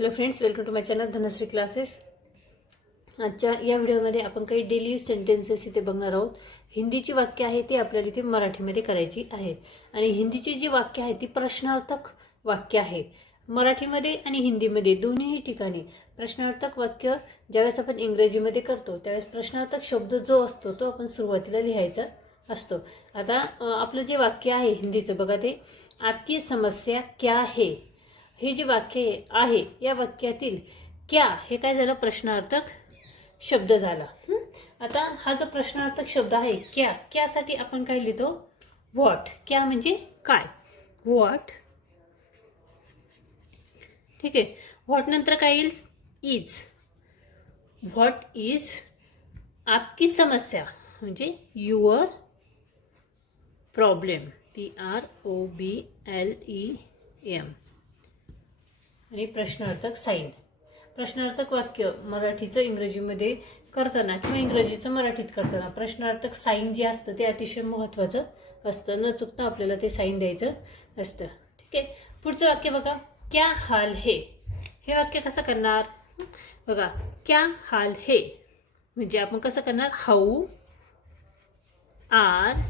Hello friends, welcome to my channel Dhanashree classes. आजच्या या व्हिडिओमध्ये आपण काही डेली यूज सेंटेन्सेस इथे बघणार आहोत। हिंदीची वाक्य आहे ती आपल्याला इथे मराठीमध्ये करायची आहे आणि हिंदीची जी वाक्य आहे ती प्रश्नार्थक वाक्य आहे। मराठीमध्ये आणि हिंदीमध्ये दोन्हीही ठिकाणी प्रश्नार्थक वाक्य ज्यावेळेस आपण इंग्रजीमध्ये करतो त्यावेळेस प्रश्नार्थक शब्द जो असतो तो आपण सुरुवातीला लिहायचा असतो। आता आपलं जे वाक्य आहे हिंदीचं बघा, ते आपकी समस्या क्या है, हे जे वाक्य आहे या वाक्यातील क्या हे काय झालं, प्रश्नार्थक शब्द झाला। आता हा जो प्रश्नार्थक शब्द आहे क्या, क्यासाठी आपण काय लिहितो, व्हॉट। क्या म्हणजे काय, व्हॉट, ठीक आहे। व्हॉट नंतर काय येईल, इज। व्हॉट इज आपकी समस्या म्हणजे युअर प्रॉब्लेम, PROBLEM। आणि प्रश्नार्थक साइन। प्रश्नार्थक वाक्य मराठीचं इंग्रजीमध्ये करताना किंवा इंग्रजीचं मराठीत करताना प्रश्नार्थक साइन जे असतं ते अतिशय महत्त्वाचं असतं। न चुकता आपल्याला ते साइन द्यायचं असतं, ठीक आहे। पुढचं वाक्य बघा, क्या हाल है। हे वाक्य कसं करणार बघा, क्या हाल है म्हणजे आपण कसं करणार, हाऊ आर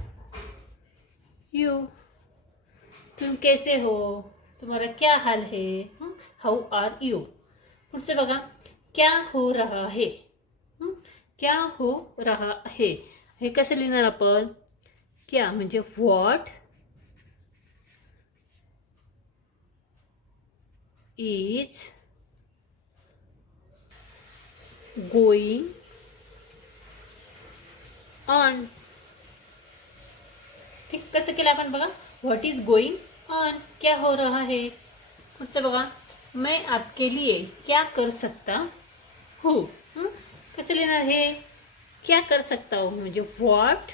यू, तुम कैसे हो, तुम्हारा क्या हाल है, हाउ आर यू। पुढचे बघा, क्या हो रहा है। क्या हो रहा है हे कसं लिहिणार आपण, क्या म्हणजे व्हॉट इज गोइंग ऑन, ठीक। कसं केलं आपण बघा, व्हॉट इज गोइंग ऑन, क्या हो रहा है। पुढचं बघा, मैं आपके लिए क्या कर सकता हूँ। कसं लिहिणार हे, क्या कर सकता हूँ म्हणजे what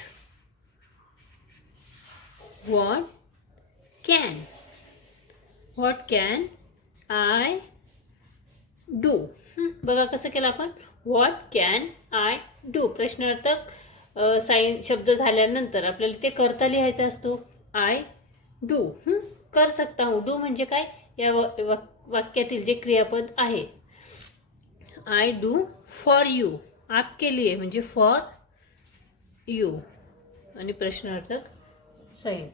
can, what can I do. बघा कसं केलं आपण, व्हॉट कॅन आय डू। प्रश्नार्थक साइन शब्द झाल्यानंतर आपल्याला ते करता लिहायचा असतो, आय डू। कर सकता हूँ, डू म्हणजे काय, या वाक्यातील जे क्रियापद आहे, आय डू फॉर यू, आपके लिए म्हणजे फॉर यू आणि प्रश्नार्थक साइन।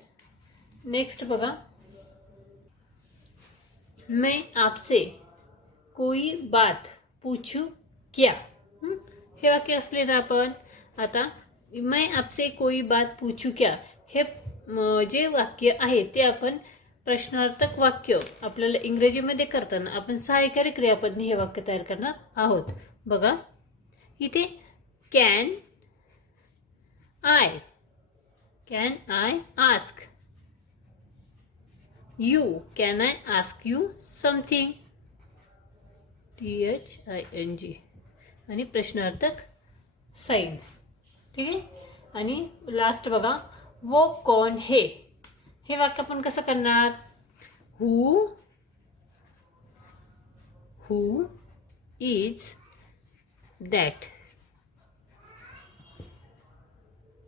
नेक्स्ट बघा, मैं आपसे कोई बात पूछूं क्या। हे वाक्य असले ना आपण, आता मैं आपसे कोई बात पूछूं क्या हे जे वाक्य आहे ते आपण प्रश्नार्थक वाक्य आपल्याला इंग्रजीमध्ये करताना आपण सहाय्यकारी क्रियापदने हे वाक्य तयार करणार आहोत। बघा इथे can I ask you, can I ask you something, THING आणि प्रश्नार्थक साइन, ठीक आहे। आणि लास्ट बघा, वो कौन है। हे वाक्य आपण कसं करणार, हू इज दॅट,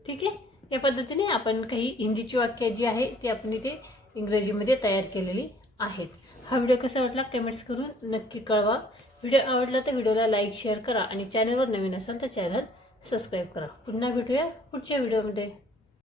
ठीक आहे। या पद्धतीने आपण काही हिंदीची वाक्य जी आहे ती आपण इथे इंग्रजीमध्ये तयार केलेली आहेत। हा व्हिडिओ कसा वाटला कमेंट्स करून नक्की कळवा। व्हिडिओ आवडला तर व्हिडिओला लाईक शेअर करा आणि चॅनलवर नवीन असाल तर चॅनल सबस्क्राईब करा। पुन्हा भेटूया पुढच्या व्हिडिओमध्ये।